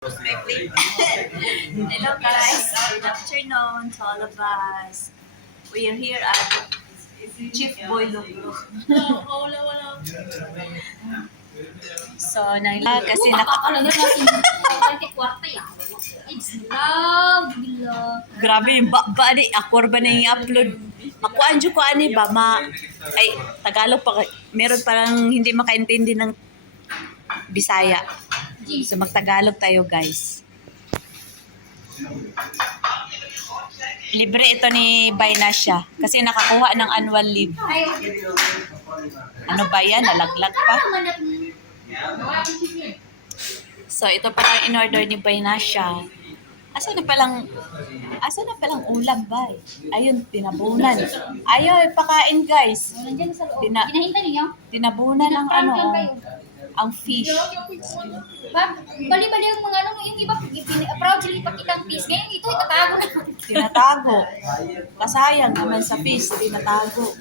Hello guys, good afternoon to all of us. We are here at Chief Boy Luglo. So, kasi grabe yung ba di ako ba na i-upload. Ako anjo ko ani ba ay Tagalog pa meron parang hindi makaintindi ng Bisaya. So magtagalog tayo guys. Libre ito ni Bainasya kasi nakakuha ng annual leave. Ano ba yan? Nalaglag pa. So ito pa ang in-order ni Bainasya. Asa na palang ulam ba? Ayun, tinabunan. Ayaw, ipakain guys. Hinahintay ninyo? Tinabunan ng ang fish. Bali-bali yung mga yung iba, proud sila ipakita ang fish. Ngayon ito, itatago na. Tinatago. Kasayang naman sa fish, tinatago.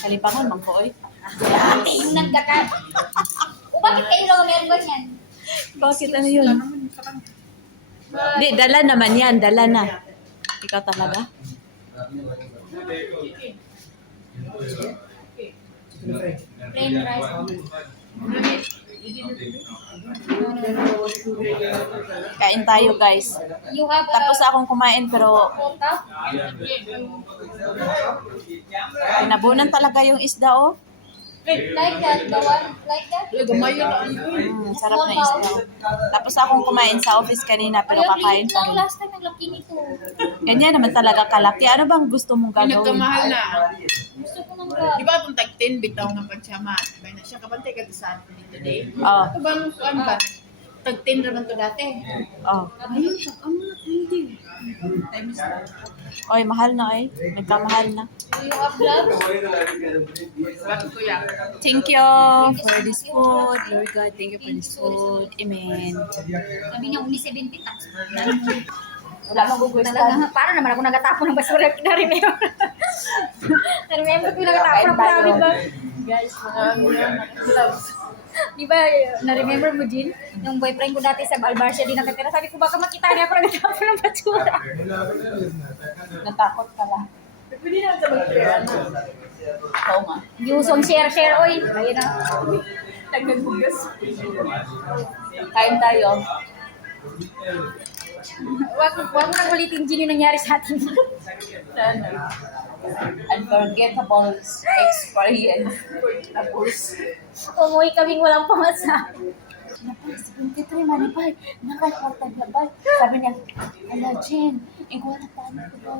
Kalipangan, mangkooy. Ate, yung nagdakan. O bakit kayo lang meron ganyan? Bakit ano yun? Di, dala naman yan. Dala na. Ikaw talaga? Plain rice. Kain tayo guys. You have Tapos akong kumain pero quota? tinabunan talaga yung isda oh. Like that, the one, like that? Sarap na isda. Tapos akong kumain sa office kanina pero kakain pa Lang rin. last time naglaki nito. Ganyan naman talaga kalaki. Ano bang gusto mong gagawin? Nagkamahal na. Gusto ko nang ba? Di ba itong tag 10 bitaw ng pagsama? May na siya kabantay ka sa atin today. Oh. Ito ba nung kuan ba? Tag 10 naman to dati. Oh. Ayun, ang mga 20. Times na. Oy, mahal na eh. Nagkamahal na. You have gloves? Salamat kuya. Thank you for this food. Lord God, thank you for this food. Amen. Sabi niya, uni 70 tax. Wala magugustuhan. Talaga, para naman ako nagatapon ng basura. Na-remember. Na-remember ko yung nagatapon ng marami ba? Guys, mga gloves. Di ba, na-remember mo, Jean? Yung boyfriend ko dati sa Balbarcia din nakatira. Sabi ko, baka makita niya ako nagatapon ng basura. Natakot ka lang. Pwede na sa mag-share. Oo nga. Yusong share, oy. Ayun na. Nagnagugas. Kain tayo. Wag mo nang ulitin, Jean, yung nangyari sa atin. Unforgettable experience. Tapos, Umuwi kaming walang pamasahe. 23 manipay. Nakakwartag na ba? Sabi niya, ala Jen, ikaw na paano ko ba?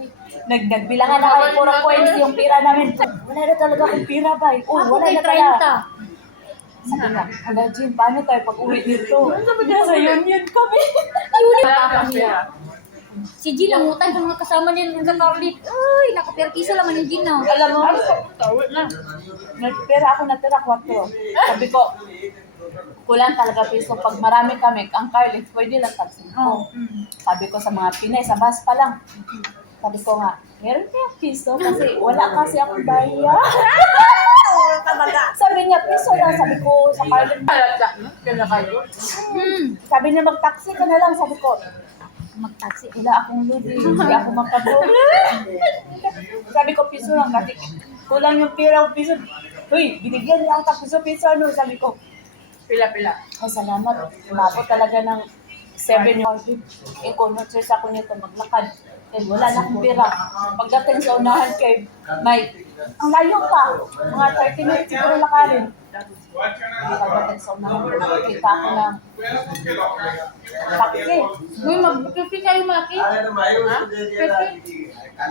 Nagbilangan na kami puro coins yung pira namin. Wala na talaga akong pira ba? Oh, wala na talaga. Sabi niya, ala Jen, paano tayo pag-uwi nito? Nasa union kami. Si Jean, ang utang kung kasama niya ng Catholic. Uy, nakaperkiso naman yung Jean, no? Alam mo, tawid na. nagpera ako natira 4. Sabi ko, kulang talaga piso. Pag marami kami, ang Carlix, pwede lang taxi. Sabi ko sa mga Pinay, sa bus pa lang. Sabi ko nga, meron kaya piso kasi wala kasi akong bayad. Sabi niya, piso lang. Sabi ko sa Carlix. Sabi niya, mag-taxi ka na lang. Sabi ko, mag-taxi. Wala akong ludi. Hindi ako makabot. Sabi ko, piso lang. Kasi kulang yung pira ko piso. Uy, binigyan niya ang piso-piso. Ano? Sabi ko, Pila-pila. ay, salamat. Umabot talaga ng 7 yung i-converse ako nito maglakad. And wala na akong pira. Pagdating sa unahan kay Mike, ang layo pa. Mga 30 minutes siguro lakarin. Pagdating sa unahan, kita ako ng taxi. Uy, mag-pipi kayo, Maki.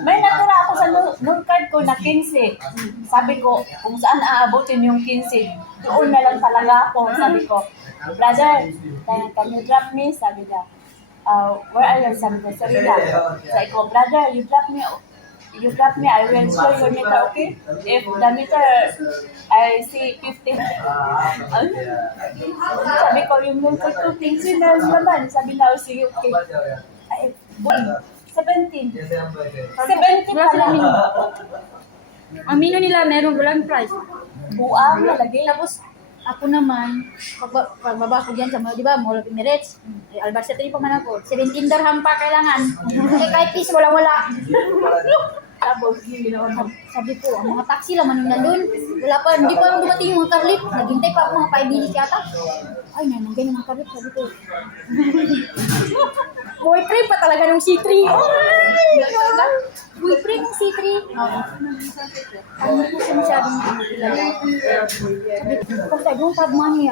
May natira ako sa noon card ko na 15. Sabi ko, kung saan aabutin yung 15, doon na lang talaga ako. Sabi ko, brother, can you drop me? Sabi niya, where are you? Sabi ko, Sarila. Sabi ko, brother, you drop me, I will show your meter, okay? If the meter, I see 50. Sabi ko, yung noon card ko, 15 na naman. Sabi na, sige, okay. Ay, boy, 17. 17 pa lang. Amino nila, meron walang price. Buang nalagay. Tapos, Ako naman, pagbaba ko dyan sa mga, di ba, Mall of Emirates, Albarsa 3 pa man ako, 17 dirham pa kailangan. Kahit piso, wala. Tapos, yung ginawa mo. Sabi ko, ang mga taxi lang man yung nandun. Wala pa, hindi pa dumating yung mga karlip. Naghintay pa ako mga 5 minutes yata. Ay, nandiyan yung mga karlip. Sabi ko, boyfriend pa talaga ng C3. Boyfriend ng C3. Ano po siya masyadong kilala. Sabi ko, kasi I don't have money.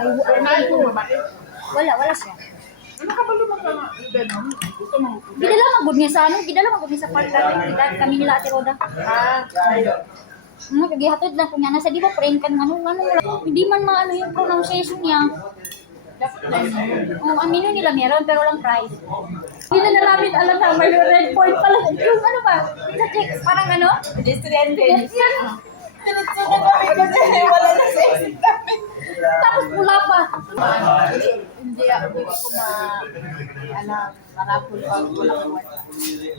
Wala siya. Ano ka ba lumang ka Venom? Gusto mo? Gidala magod niya sa park natin. Kami nila Ate Roda. Kagihatod lang ko niya. Nasa di ba friend kan ano. Hindi man maano yung pronunciation niya. Amino nila meron pero lang price. Hindi na namin alam na may red point pala. Yung ano ba? Parang ano? Pedestrian Yes, din. yan. Tinutsunan kami kasi wala na sa exit kami. Tapos pula pa. Hindi ako marapol pa wala ko.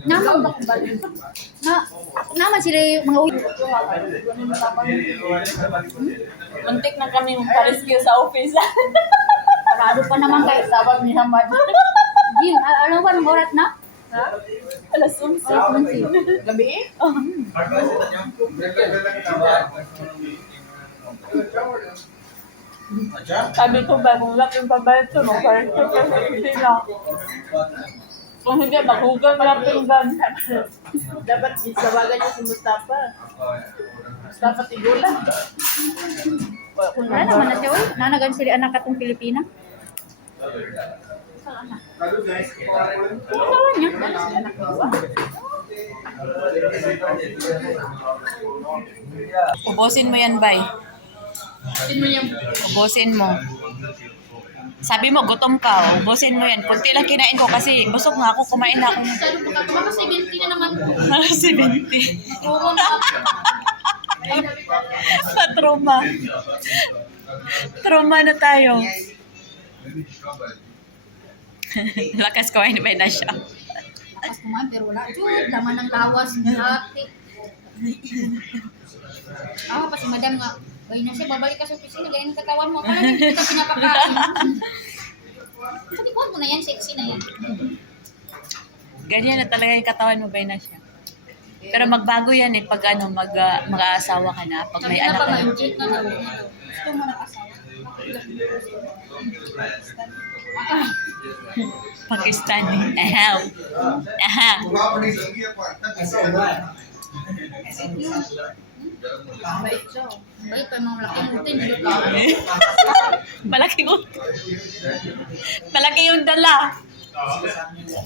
Naman ba? Naman sila yung mga uwi. Muntik na kami magpa-rescue sa office. Parado pa naman kayo. Tawag ni Hamad. Jim, ano ba ng oras na? Alas 11. Gabi? Sabi ko ba, kung wala yung pabayad ko, magpa-rescue ka sa opisina. Kung hindi, maghugan mo lang pinggan. Dapat sabagan niyo si Mustafa. Mustafa Tigulan. Wala naman na siya. Nanagan sila anak katong Pilipina. Ano niya? Ubusin mo yan, bay. Sino yung Ubusin mo. Sabi mo, gutom ka. Ubusin mo yan. Kunti lang kinain ko kasi busog nga ako. Kumain na ako. Baka 70 na naman. 70. Oo na. Trauma. Trauma na tayo. Lakas kumain ba na siya? Lakas kumain pero wala. Jud, laman ng lawas. Hati. Pa si madam nga. Bay na siya, babalik ka sa opisina. Ganyan ang katawan mo. Akala hindi kita pinapakain. Sabi ko, mo na yan. Sexy na yan. Ganyan na talaga yung katawan mo ba na siya? Pero magbago yan eh pag ano, mag-aasawa ka na. Pag may Sabi na anak pa ka na. ma-inject na daw. Gusto mo na kasawa. Pakistani. Ahaw. Aha. Bait pa yung mga malaking utin. Malaki yung... Malaki yung dala.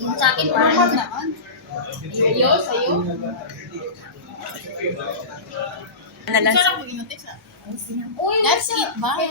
Yung sa akin, parang naman. sa'yo? Ano lang? Sarap mo inutin sa... Uy, That's it. Bye.